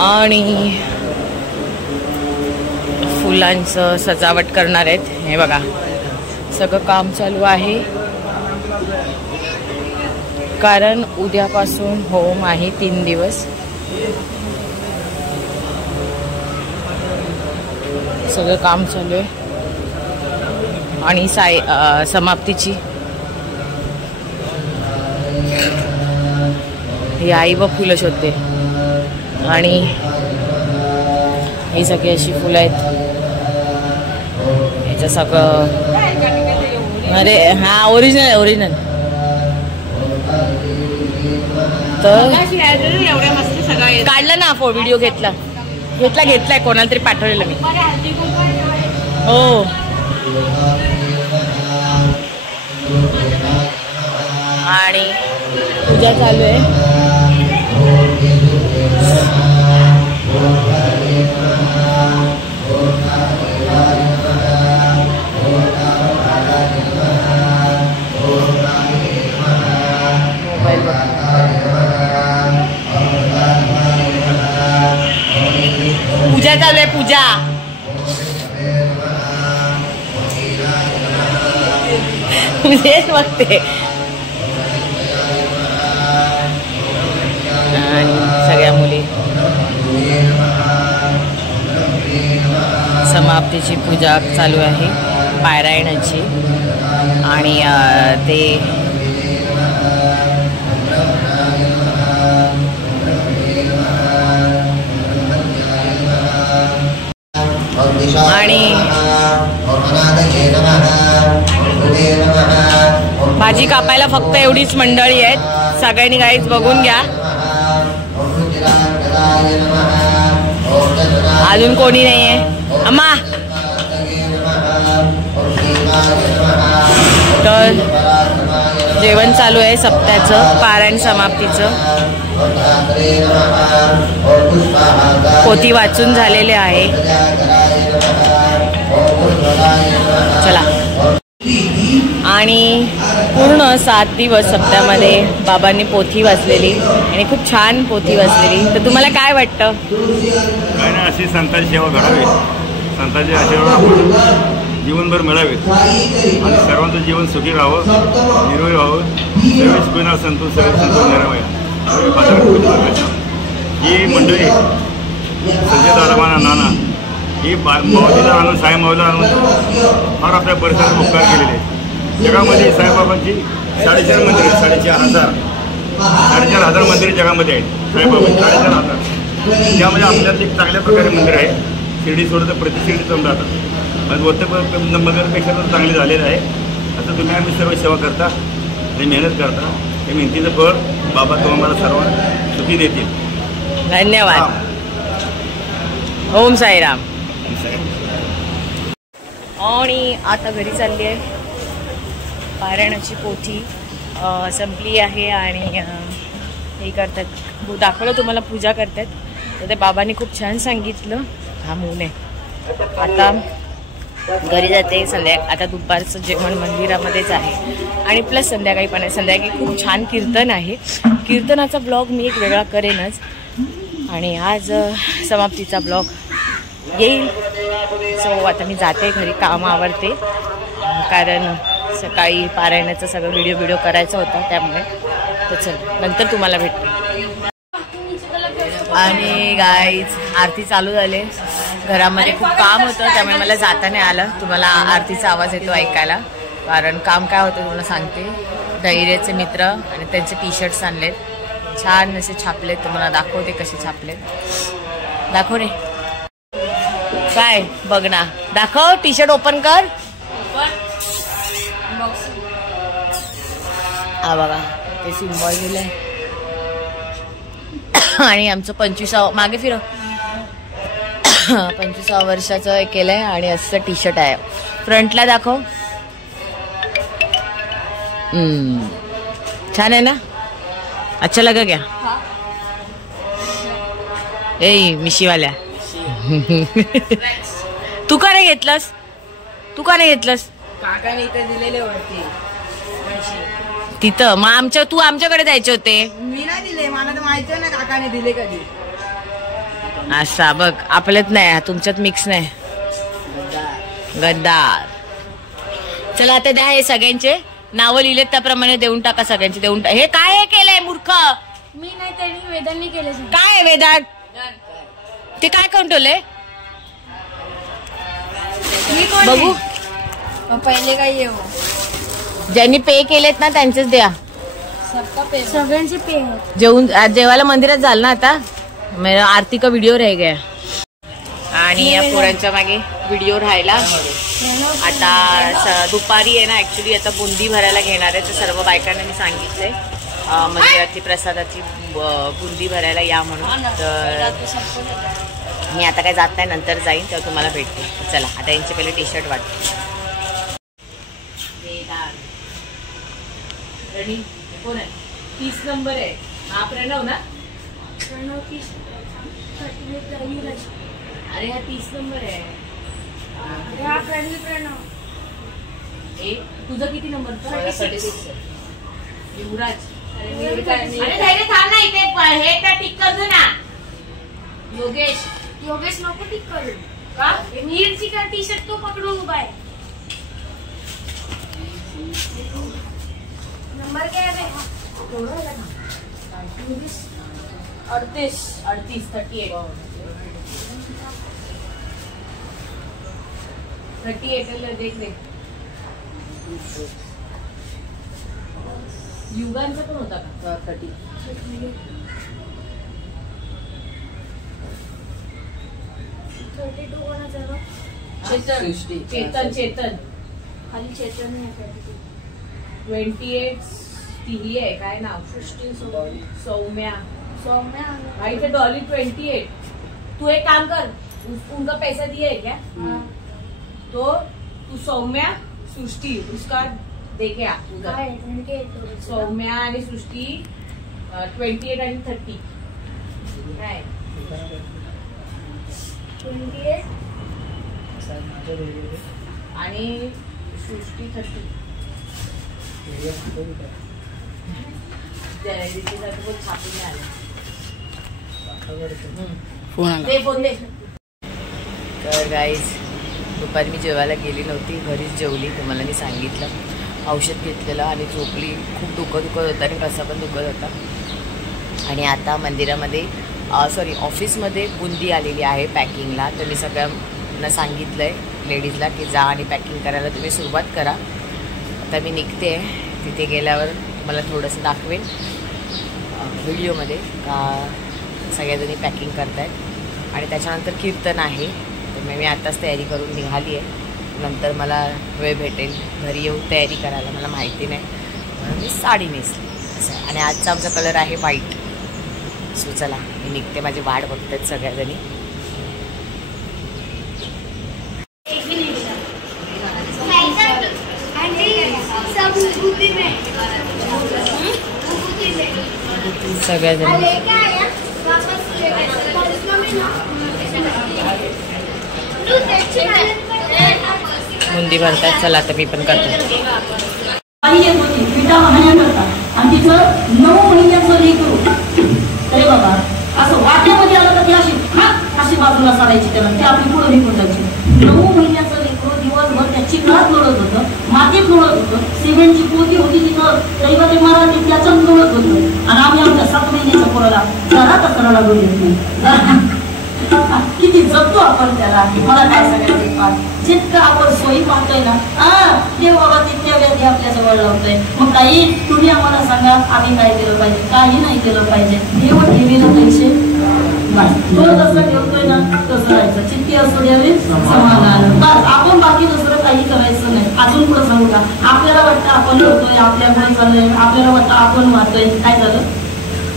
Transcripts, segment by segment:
आणि फुलांचं सजावट करणार आहेत। हे बघा सगळं काम चालू आहे कारण उद्यापासून होम आहे 3 दिवस। सगळं काम चालू आहे आणि समाप्तीची ही आई व फुलं शोधते आणि ही सगळी अशी फुलं आहेत। याचं सगळं अरे हा ओरिजिनल तर काढला ना व्हिडिओ घेतलाय कोणाला तरी पाठवलेलं मी। हो आणि पूजा चालू आहे। पूजा चालू आहे पूजा। तेच बघते. आणि सगळ्या मुली समाप्तीची पूजा चालू आहे, पारायणाची. आणि ते आणि भाजी कापायला फक्त एवढीच मंडळी आहेत. सगळ्यांनी गाईच बघून घ्या, अजून कोणी नाहीये. अम्मा तर जेवण चालू आहे सप्त्याचं, पारायण समाप्तीचं. पोथी वाचून झालेले आहे. चला. आणि पूर्ण 7 दिवस सप्त्यामध्ये बाबांनी पोथी वाचलेली आणि खूप छान पोथी वाचलेली. तर तुम्हाला काय वाटतं? काय नाही, अशी संतांची सेवा घडावी, संतांची आशीर्वाद आपण जीवनभर मिळावे आणि सर्वांचं जीवन सुखी राहावं, निरोगी राहावं. सर्व सुखीना संतोष, सर्व संतोष निरावया. ही मंडळी संजय दादा नाना ही माऊलीला आणून, साई माऊलीला आणून फार आपल्या परिसरात उपकार केलेले आहेत. जगामध्ये साईबाबांची 4.5 मंदिर आहेत, 4.5 हजार मंदिरे जगामध्ये आहेत. साईबाबांची 4.5 हजार. त्यामध्ये आपल्यात एक चांगल्या प्रकारे मंदिर आहे. शिर्डी सोडलं तर प्रति शिर्डी जम जातात. आणि वगैरेपेक्षा तर चांगले झालेलं आहे. असं तुम्ही आम्ही सर्व सेवा करता आणि मेहनत करता. हे मेहनतीचं फळ बाबा तुम्हाला सर्व सुखी देतील. धन्यवाद. ओम साईराम. आणि आता घरी चालली आहे. पारायणाची पोथी संपली आहे आणि हे करतात, दाखवलं तुम्हाला, पूजा करतात. तर ते बाबांनी खूप छान सांगितलं. हा मून आहे. आता घरी जाते. आता दुपारचं जेवण मंदिरामध्येच आहे आणि प्लस संध्याकाळी पण आहे. संध्याकाळी खूप छान कीर्तन आहे. कीर्तनाचा ब्लॉग मी एक वेगळा करेनच. आणि आज समाप्तीचा ब्लॉग येईल. सो आता मी जाते घरी, काम आवरते, कारण सकाळी पारायणाचं सगळं व्हिडिओ करायचा होता त्यामुळे. तर चल, नंतर तुम्हाला भेटते. आणि गाईज आरती चालू झाले. घरामध्ये खूप काम होतं त्यामुळे मला जाता नाही आलं. तुम्हाला आरतीचा आवाज येतो ऐकायला, कारण काम काय होतं तुम्हाला सांगते. धैर्याचे मित्र आणि त्यांचे टी-शर्ट्स आणलेत, छान असे छापलेत. तुम्हाला दाखवते कसे छापलेत. दाखव रे, काय बघ ना, दाखव. टी-शर्ट ओपन कर. हा बघा, ते सिम्बॉल दिलंय. आणि आमचं 25 मागे फिरव 25 वर्षाचं हे केलंय. आणि असं टी-शर्ट आहे. फ्रंटला दाखव. छान आहे ना? अच्छा लगा क्या? ए मिशीवाल्या, तू का नाही घेतलंस? काकाने इथे दिलेले वरती तिथं. मग तू आमच्याकडे द्यायचे होते. मी नाही दिले, मला तर माहिती ना काकाने दिले कधी. असा बघ, आपल्यात नाही, तुमच्यात मिक्स नाही. गद्दार. चला आता द्या. हे सगळ्यांचे नावं लिहिलेत त्याप्रमाणे देऊन टाका. सगळ्यांचे देऊन टाका. हे काय हे केलंय मूर्ख? मी नाही, त्यांनी वेदांनी केले. काय आहे वेदांत? ते काय करून ठेवले बघू. पहिले काय येऊ, ज्यांनी पे केलेत ना त्यांचेच द्या. सगळ्यांचे पे. जेवायला मंदिरात जाल ना आता. मेरा आरती का व्हिडिओ रह गया. आणि या पोरांच्या मागे व्हिडिओ राहिला. आता दुपारी आहे ना, ऍक्च्युली आता बुंदी भरायला घेणार आहे. तर सर्व बायकांना मी सांगितलंय मंदिरातली प्रसादाची बुंदी भरायला या म्हणून. तर मी आता काय जात नाही, नंतर जाईन तेव्हा तुम्हाला भेटते. चला आता यांचे पहिले टी-शर्ट वाटते. कोण आहे? 30 नंबर आहे. हा प्रणव ना? अरे हा 30 नंबर आहे. तुझं किती नंबर? युवराज. अरे धैर्य थांब ना, इथे हे तर टिक कर दे ना. योगेश नको टिक करू का? नीरची का टी-शर्ट तो पकडून उभा आहे. नंबर क्या है? 38 देख रे. युगांचा पण होता का 30? चेतन खाली चेतन है. 28 ती ही आहे काय नाव? सौम्या. भाई थे डॉली 28. तू एक काम कर, उनका पैसा दिया है क्या? तो तू सौम्या सृष्टि उसका देखे आ उधर. सौम्या आणि सृष्टी 28 आणि 30 काय 28 आणि सृष्टी 30. छापून आले. फोन दे. तर गाईज दुपारी मी जेवायला गेली नव्हती, घरीच जेवली. तुम्हाला मी सांगितलं, औषध घेतलेलं आणि झोपली. खूप दुखत होतं आणि कसा पण दुखत होता. आणि आता मंदिरामध्ये ऑफिसमध्ये बुंदी आलेली आहे पॅकिंगला. तर मी सगळ्यांना सांगितलं आहे लेडीजला की जा आणि पॅकिंग करायला तुम्ही सुरुवात करा. आता मी निघते. तिथे गेल्यावर तुम्हाला थोडंसं दाखवेन व्हिडिओमध्ये का सगळ्याजणी पॅकिंग करतायत. आणि त्याच्यानंतर कीर्तन आहे. तर मी आताच तयारी करून निघाली आहे. नंतर मला वेळ भेटेल घरी येऊन तयारी करायला, मला माहिती नाही म्हणून मी साडी नेसली असं. आणि आजचा आमचा कलर आहे व्हाईट. सो चला मी निघते, माझी वाट बघतात सगळ्याजणी. सगळ्याजणी बुंदी भरतात. चला आता मी पण करते. पिठा वाहण्या करतात आणि तिचं 9 महिन्याचं लेकरू. अरे बाबा असं वाट्यामध्ये आलं तर ती अशी बाजूला सारायची त्याला, ते आपली पुढे निघून जायची. 9 महिन्याचं लेकरू दिवसभर त्या चिखलात लोळत होतं, मातीत लोळत होतं. सिमेंटची पोती होती तिथं, दैवत इमारती त्याच्यात लोळत होतं. आणि आम्ही आमच्या 7 महिन्याच्या पोराला जरा तसं लागू देत नाही. किती जपतो आपण त्याला. मला काय सगळ्यात जितकं आपण सोयी पाहतोय ना, देव बाबा तितक्या व्याधी आपल्या जवळ लावतोय. मग काही तुम्ही आम्हाला सांगा आम्ही काय केलं पाहिजे, काही नाही केलं पाहिजे. देव ठेवीला पैसे तो जसं ठेवतोय ना तसं राहायचं. चित्ती असू द्यावे समाधान बस. आपण बाकी दुसरं काही करायचं नाही. अजून पुढे सांगू का, आपल्याला वाटतं आपण होतोय, आपल्याकडे चाललंय, आपल्याला वाटतं आपण वाहतोय. काय झालं,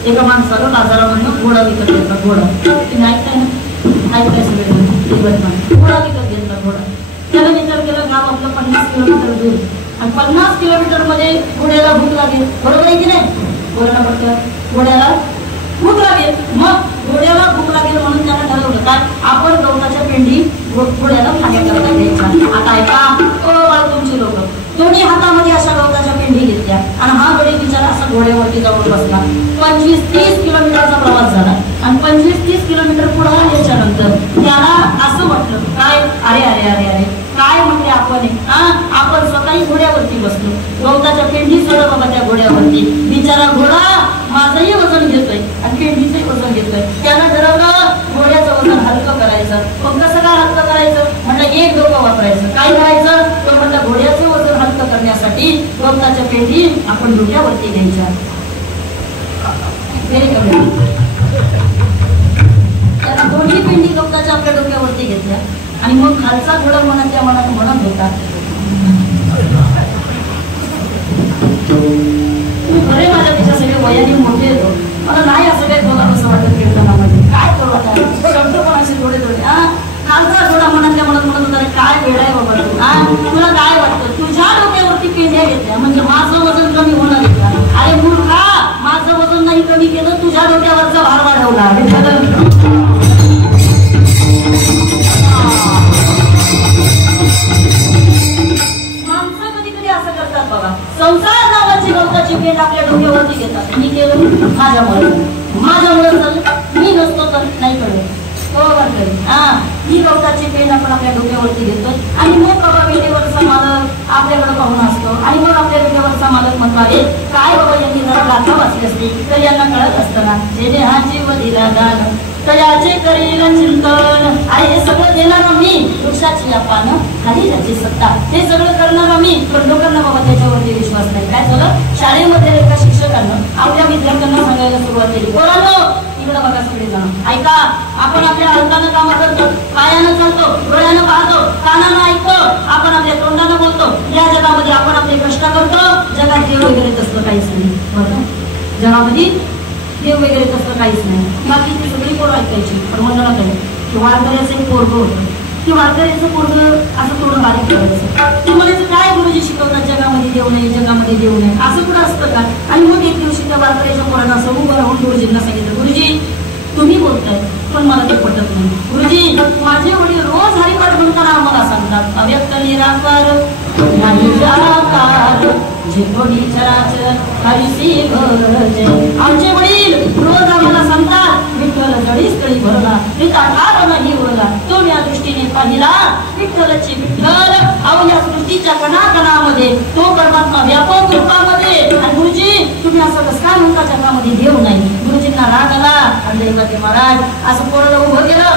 एका माणसाला बाजारामधनं घोडा विकत घेतला. घोडा तुम्ही ऐकताय ना, ऐकताय सगळे घोडा विकत घेतला. घोडा त्याला विचार केला गाव आपलं 50 किलोमीटर दूर आणि 50 किलोमीटर मध्ये घोड्याला भूक लागेल. बरोबर आहे की नाही? घोड्याला भूक लागेल. मग घोड्याला भूक लागेल म्हणून त्याला ठरवलं काय, आपण गवताच्या पेंडी घोड्याला खाण्याकरता द्यायच्या. आता ऐका तुमची लोक दोन्ही हातामध्ये अशा गवताच्या पेंडी घेतल्या आणि हा गडी बिचारा असा घोड्यावरती जाऊन बसला. 25-30 किलोमीटरचा प्रवास झाला आणि 25-30 किलोमीटर पुढे आल्याच्यानंतर त्याला असं वाटलं काय, अरे अरे अरे अरे काय म्हणते आपण स्वतःही घोड्यावरती बसलो, गवताच्या पेंडी सोडा बाबा त्या घोड्यावरती. बिचारा घोडा माझंही वजन घेतोय आणि पेंडीचंही वजन घेतोय. त्यानं ठरवलं घोड्याचं वजन हलकं करायचं. मग कसं काय हलकं करायचं म्हटलं, एक डोकं वापरायचं. काय करायचं तर म्हटलं, घोड्याचं वजन हलकं करण्यासाठी गवताच्या पेंडी आपण डोक्यावरती घ्यायच्या. त्याला दोन्ही पेंडी गवताच्या आपल्या डोक्यावरती घेतल्या आणि मग खालचा घोडा मनात म्हणत होता, खरे माझ्या त्याच्या सगळे वयाने मोठे येतो, मला नाही असं काही बोला असं वाटत कीर्तनामध्ये. काय करू आता शब्द पण असे थोडे खालचा घोडा म्हणत होता, काय वेळ आहे बाबा तू, तुला काय वाटतं, तुझ्या डोक्यावरती पेंड्या घेतल्या म्हणजे माझं वजन कमी होणार आहे का? अरे मूर्खा, माझं वजन नाही कमी केलं, तुझ्या डोक्यावरचा भार वाढवला. माणसं कधी कधी असं करतात बघा, संसार नावाची गवताची पेंड आपल्या डोक्यावरती घेतात. मी केलं माझ्यामुळे झालं, मी नसतो तर नाही कळलं. बरोबर करेल. ही गवताची पेंड आपण आपल्या डोक्यावरती घेतोय आणि मग बाबा वेळेवरचा मालक आपल्याकडे पाहून असतो आणि मग पावे. काय बाबा यांनी जर गाथा वाचली असती तर यांना कळत असतं ना, जेणे हा जीव दिला दान तयाचे करील चिंतन. आणि हे सगळं देणार मी, वृक्षाची या पानं खाली त्याची सत्ता, हे सगळं करणार मी. पण लोकांना बाबा त्याच्यावरती विश्वास नाही. काय झालं, शाळेमध्ये एका शिक्षकानं आपल्या विद्यार्थ्यांना सांगायला सुरुवात केली, पोरांनो इकडे बघा सगळे जण, ऐका, आपण आपल्या हातानं कामं करतो, पायानं चालतो, डोळ्यानं पाहतो, कानानं ऐकतो, आपण आपल्या तोंडानं बोलतो. या जगामध्ये आपण आपले कष्ट करतो. जगात देव वगैरे तसलं काहीच नाही. बघा, जगामध्ये देव वगैरे तसलं काहीच नाही. बाकी ती सगळी पोरं ऐकायची. पण म्हणलं काय की वारकऱ्याचं एक पोरगं होतं, की वारकऱ्याचं पोरगं असं थोडं बारीक करायचं. ते म्हणायचं काय गुरुजी शिकवतात जगामध्ये देव नाही, जगामध्ये देव नाही, असं कुठं असतं का. आणि मग एक दिवशी त्या वारकऱ्याच्या पोरांना असं उभं राहून गुरुजींना सांगितलं, गुरुजी तुम्ही बोलताय पण मला ते पटत नाही. गुरुजी माझे वडील रोज हरिपाठ म्हणताना आम्हाला सांगतात, अव्यक्त निराकार नाही निराकार जे कोणी चराचर हरिसी भरजे. आमचे वडील रोज आम्हाला सांगतात, विठ्ठल जडीस तळी भरला, पिता ठार नाही उरला, तो या दृष्टीने पाहिला विठ्ठलची विठ्ठल अहो या सृष्टीच्या कणाकणामध्ये तो परमात्मा व्यापक रूपामध्ये. आणि गुरुजी तुम्ही असं कसं काय म्हणता जगामध्ये देव नाही. गुरुजींना राग आला आणि ते महाराज असं पोराला उभं केलं,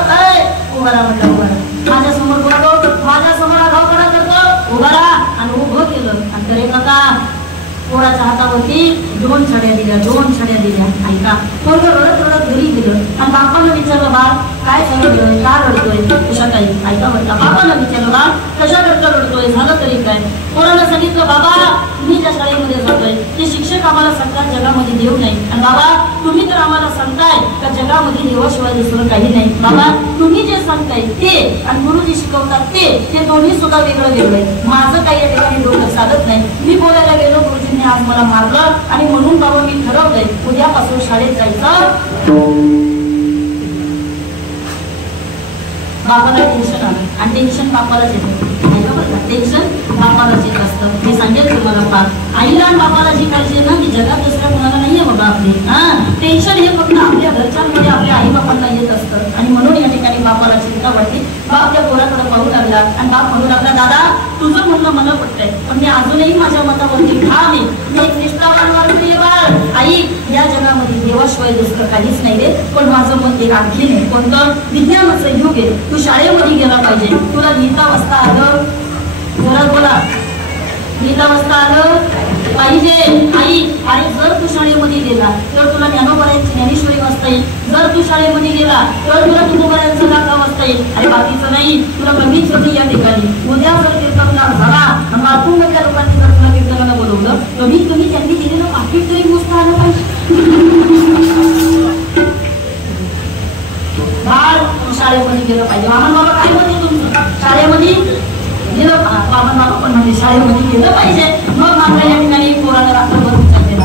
उभा राहा म्हटलं, उभा राहा, माझ्या समोर बोलतो, माझ्या समोर आगाऊपणा करतो, उभा राहा. आणि उभं केलं आणि तरी नका पोराच्या हातावरती 2 छड्या दिल्या, 2 छड्या दिल्या. ऐका, पोरगं रडत रडत घरी गेलं आणि बापानं विचारलं, बा काय झालं, का रडतोय, कशा काही. ऐका म्हटलं, बापानं विचारलं, बा कशा करता रडतोय, झालं तरी काय. पोरानं सांगितलं, बाबा मी ज्या शाळेमध्ये जातोय ते शिक्षक आम्हाला सांगतात जगामध्ये देव नाही. आणि बाबा तुम्ही तर आम्हाला सांगताय का जगामध्ये देवाशिवाय दुसरं काही नाही. बाबा तुम्ही जे सांगताय ते आणि गुरुजी शिकवतात ते दोन्ही सुद्धा वेगळं वेगळं. माझं काही या ठिकाणी डोकं चालत नाही. मी बोलायला गेलो, गुरुजींनी आज मला मारलं आणि म्हणून बाबा मी ठरवलंय उद्यापासून शाळेत जायचं. बापाला टेन्शन आलं आणि टेन्शन बापालाच येतं. टेन्शन बापालाच येत असतं. मी सांगेल तुम्हाला, बाप आईला आणि बापाला जी काळजी ना की जगात दुसऱ्या कोणाला नाहीये बाबा आपले. टेन्शन हे फक्त आपल्या घरच्यांमध्ये आपल्या आई बापांना येत असतं. आणि म्हणून या ठिकाणी बापाला चिंता वाटते. बाप त्या पोराकडे पाहू लागला आणि बाप म्हणू लागला, दादा तुझं म्हणणं मला पटतंय पण मी अजूनही माझ्या मतावरती ठाम आहे. मी एक निष्ठावान वारकरी बाळ. आई या जगामध्ये देवाशिवाय दुसरं काहीच नाही रे. पण माझं मत एक आणखी नाही. कोणतं, विज्ञानाचं युग आहे. तू शाळेमध्ये गेला पाहिजे. तुला लिहिता वाचता आलं, घरात बोला, लिहिता वाचता आलं पाहिजे. आई आणि जर तू शाळेमध्ये गेला तर तुला ज्ञानोबारायांची ज्ञानेश्वरी वाचता येईल. जर तू शाळेमध्ये गेला तर तुला तुकोबारायांचा गाथा वाचता येईल. आणि बाकीचं नाही, तुला कमीच कमी या ठिकाणी उद्या जर कीर्तनकार झाला आणि मातृमधल्या लोकांनी जर तुला कीर्तनाला बोलवलं, कमीत कमी त्यांनी दिलेलं पाकिट तरी मोजता आलं पाहिजे. बाळ शाळेमध्ये गेलं पाहिजे. मामा बाबा काय म्हणते तुमचं, शाळेमध्ये गेलं, बाबा बाबा पण म्हणजे शाळेमध्ये गेलं पाहिजे. मग मात्र या ठिकाणी पोराला रात्रभर विचार केला,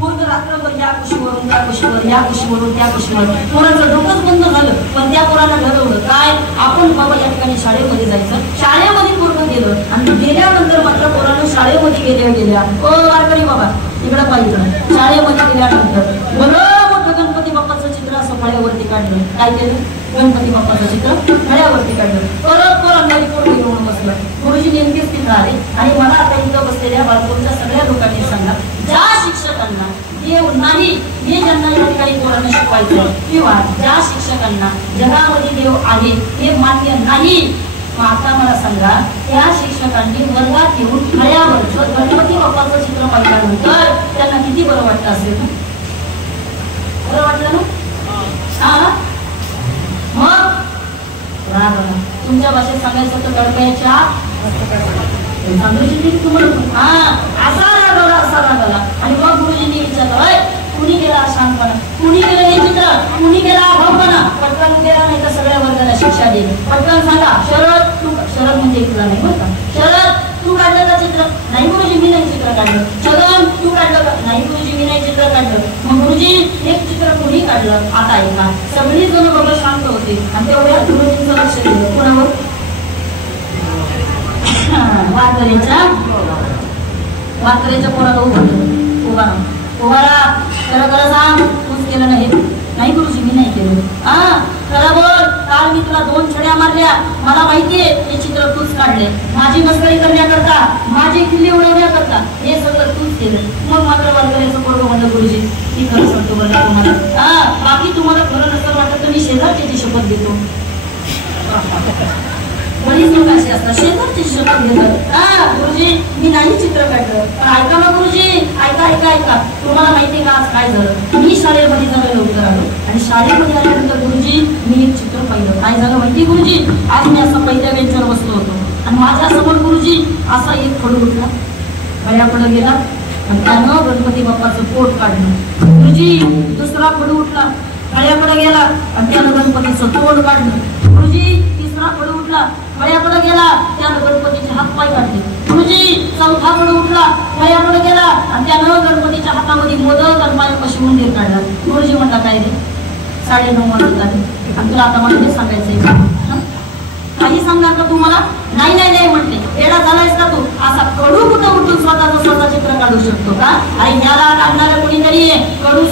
पूर्ण रात्रभर या कुशीवरून त्या कुशीवर, या कुशीवरून त्या कुशीवर, पोराचं डोकंच बंद झालं. पण त्या पोराला ठरवलं काय, आपण बाबा या ठिकाणी शाळेमध्ये जायचं. शाळेमध्ये पूर्ण गेलं आणि गेल्यानंतर मात्र पोरानं शाळेमध्ये गेल्या ओ वारकरी बाबा इकडं पाहिजे. शाळेमध्ये गेल्यानंतर बरं मोठं गणपती बाप्पाचं चित्र असं फळ्यावरती काढलं. काय केलं, गणपती बाप्पाचं चित्र फळ्यावरती काढलं. परत पोरांनी पोरं घेऊन बसलं. गुरुजी नेमकेच तिथं आले आणि मला आता इथं बसलेल्या बालकोच्या सगळ्या लोकांनी सांगा, ज्या शिक्षकांना देव नाही हे ज्यांना या ठिकाणी पोरांना शिकवायचं किंवा ज्या शिक्षकांना जगामध्ये देव आहे हे मान्य नाही, आता मला सांगा त्या शिक्षकांनी वर्गात येऊन फळ्यावरचं गणपती बाप्पाचं चित्र पाहिल्यानंतर त्यांना किती बरं वाटतं असेल ना. बरं वाटलं ना. मग राग आला. तुमच्या भाषेत सांगायचं तर गडकयाच्या तुम्हाला असा राग आला. आणि मग गुरुजींनी विचारलं, कुणी गेला शांतपणा, कुणी गेलं हे चित्र, कुणी गेला भावपणा. पटकन गेला नाही तर सगळ्या वर्गाला शिक्षा देईल. पटकन सांगा. शरद तू, शरद म्हणजे तुला नाही बरं का, शरद तू काढलं का चित्र, नाही गुरुजी मी नाही चित्र काढलं. छगन तू काढलं का, नाही गुरुजी मी नाही चित्र काढलं. मग गुरुजी एक चित्र कुणी काढलं. आता ऐका, सगळी जण बाबा शांत होते आणि तेवढ्या गुरुजींचं लक्ष दिलं कोणावर, वारकऱ्याच्या पोराला उभा खरं खरं सांग, तूच केलं नाही. नाही गुरुजी मी नाही केलं. खरं बोल, काल मी तुला 2 छड्या मारल्या, मला माहितीये हे चित्र तूच काढले, माझी मस्करी करण्याकरता, माझी किल्ली उडवण्याकरता हे सगळं तूच केलं. मग मात्र वर्गण्याचं पोरगं म्हणलं गुरुजी मी खरं सांगतो बरं तुम्हाला, बाकी तुम्हाला खरं नसतं वाटत तर मी शेजारची शपथ घेतो. बरीच लोक असे असतात शेजारची शपथ घेतात. गुरुजी मी नाही चित्र काढलं, पण ऐका ना गुरुजी, ऐका ऐका ऐका, तुम्हाला माहितीये का आज काय झालं? मी शाळेमध्ये जरा लवकर आलो आणि शाळेमध्ये आल्यानंतर गुरुजी मी एक चित्र पाहिलं. काय झालं माहिती गुरुजी? आज मी असं पहिल्या बेंचवर बसलो होतो आणि माझ्या समोर गुरुजी असा एक खडू उठला, गळ्याकडे गेला आणि त्यानं गणपती बाप्पाचं पोट काढलं. गुरुजी दुसरा खडू उठला, गळ्याकडे गेला आणि त्यानं गणपतीचं तोंड काढलं. गुरुजी तिसरा खडू उठला, गळ्याकडे गेला, त्यानं गणपतीचे हात पाय काढले. गुरुजी चौथा खडू उठला, गळ्याकडे गेला आणि त्यानं गणपतीच्या हातामध्ये मोदक आणि पायापाशी उंदीर काढला. गुरुजी म्हणला काय रे 9:30 वाजत आले आणि तुला आता मला हे सांगायचंय, काही सांगणार का तुम्हाला? नाही नाही नाही म्हणते, एडा झालायस का तू? असा कडू कुठं उठून स्वतः चित्र काढू शकतो का? आणि ह्याला काढणारं कोणीतरी कडू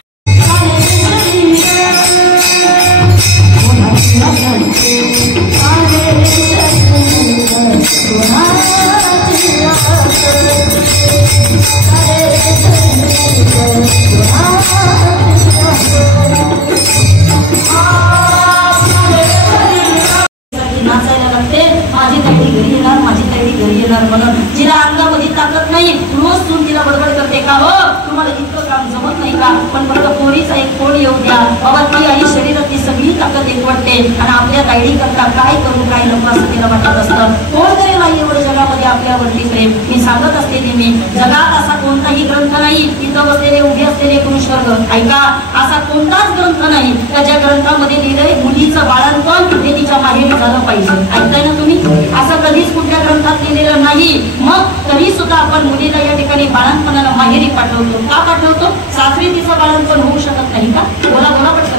नाचायला लागते. माझी ताईडी घरी येणार, माझी ताईडी घरी येणार म्हणून जिला अंगामध्ये ताकद नाही रोज तू तिला बडबड करते का हो तुम्हाला इतकं काम जमत नाही का? पण बघा पोरीचा एक फोन येऊ द्या बाबा, ती आई शरीरातली सगळी ताकद एकवटते आणि आपल्या ताईडी करता काय करू काय नको असं तिला वाटत असतं. कोण करेल आई एवढं जगामध्ये आपल्यावरती प्रेम? मी सांगत असते नेहमी जगात असा कोणताही ग्रंथ नाही तिथं बसलेले उभे असलेले पुरुषवर्ग, ऐका असा कोणताच ग्रंथ नाही त्या ज्या ग्रंथामध्ये लिहिलंय मुलीचं बाळंतपण हे तिच्या माहेरी झालं पाहिजे. ऐकताय ना तुम्ही? असं कधीच कुठल्या ग्रंथात लिहिलेलं नाही. मग तरी सुद्धा आपण मुलीला या ठिकाणी बाळंतपणाला माहेरी पाठवतो. का पाठवतो? सासरी तिचं बाळंतपण होऊ शकत नाही का? बोला बोला पटकन.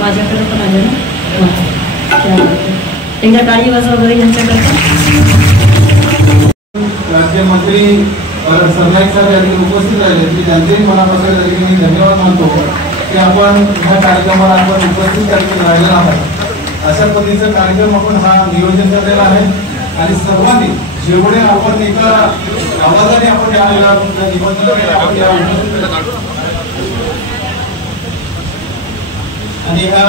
माझ्याकडे पण आले ना एकदा गाडी वाजवा वगैरे यांच्याकडे. राज्यमंत्री सरनाईक सर यांनी उपस्थित राहिले की त्यांचेही मनापासून मी धन्यवाद मानतो की आपण ह्या कार्यक्रमाला आपण उपस्थित राहिलेला आहात. अशा पद्धतीचा कार्यक्रम आपण हा नियोजन केलेला आहे आणि सर्वांनी जेवढे आपण एका आवाजाने आपण या आणि ह्या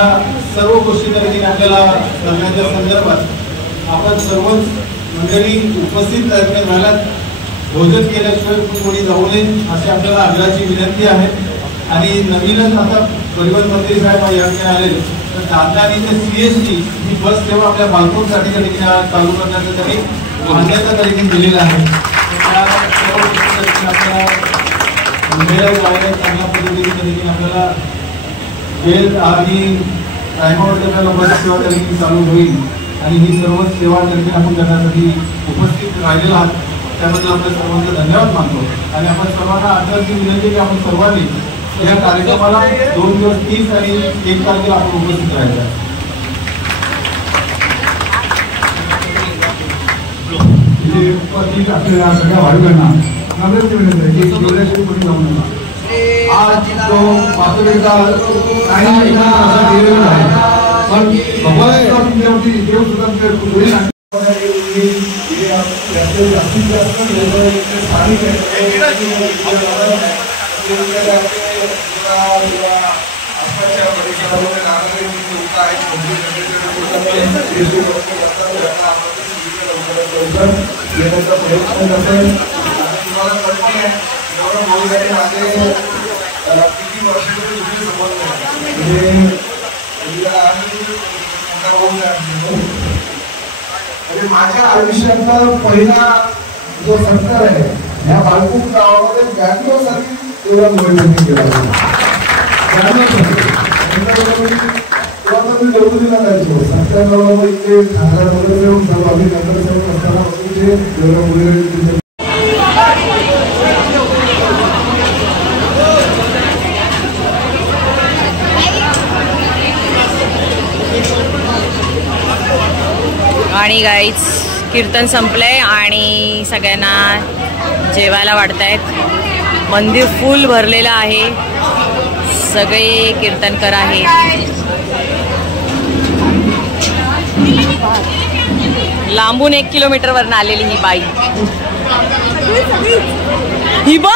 सर्व गोष्टी आपल्याला करण्याच्या संदर्भात आपण सर्वच मंडळी उपस्थित राहिल्यात. भोजन केल्याशिवाय कोणी जाऊ नये अशी आपल्याला आग्रहाची विनंती आहे. आणि नवीनच आता परिवहन मंत्री साहेब या ठिकाणी आले तर दादर ते CST ही बस सेवा आपल्या बालकोसाठी चालू करण्याचं त्यांनी मान्यता तरीके दिलेलं आहे. आपल्याला मुंबईला जायला चांगल्या पद्धतीने आपल्याला वेळ आणि टायमावर आपल्याला बस सेवा तरीके चालू होईल आणि ही सर्व सेवा तरीके आपण करण्यासाठी उपस्थित राहिलेला आहात त्याबद्दल आपल्या सर्वांचा धन्यवाद मानतो. आणि आपण सर्वांना आग्रहाची विनंती की आपण सर्वांनी या कार्यक्रमाला 2 दिवस 30 आणि 1 तारखेला आपण उपस्थित राहायचं. आपल्याला सगळ्या भाविकांना नम्र विनंती आहे की जेवल्याशिवाय कोणी जाऊ नका. आज तो पाचवेचा काही दिलेला आहे, पण भगवान तुमच्यावरती देव सुद्धा जास्तीत जास्त स्थानिक येण्याचा प्रयत्न असेल. तुम्हाला कल्पना आहे किती वर्षाचे संबंध म्हणजे माझ्या आयुष्यातला पहिला जो सत्कार आहे ह्या बाळकूप गावामध्ये 92 साली तेवढा निवडणूक केला तेव्हा मी देवगिरीला जायचो. 97 इथे खासदार येऊन सर्व आम्ही नगरसेवक असताना आणि गाईज कीर्तन संपलंय आणि सगळ्यांना जेवायला वाढतायत. मंदिर फुल भरलेलं आहे, सगळे कीर्तनकर आहेत. लांबून 1 किलोमीटरवरनं आलेली ही बाई. ही बा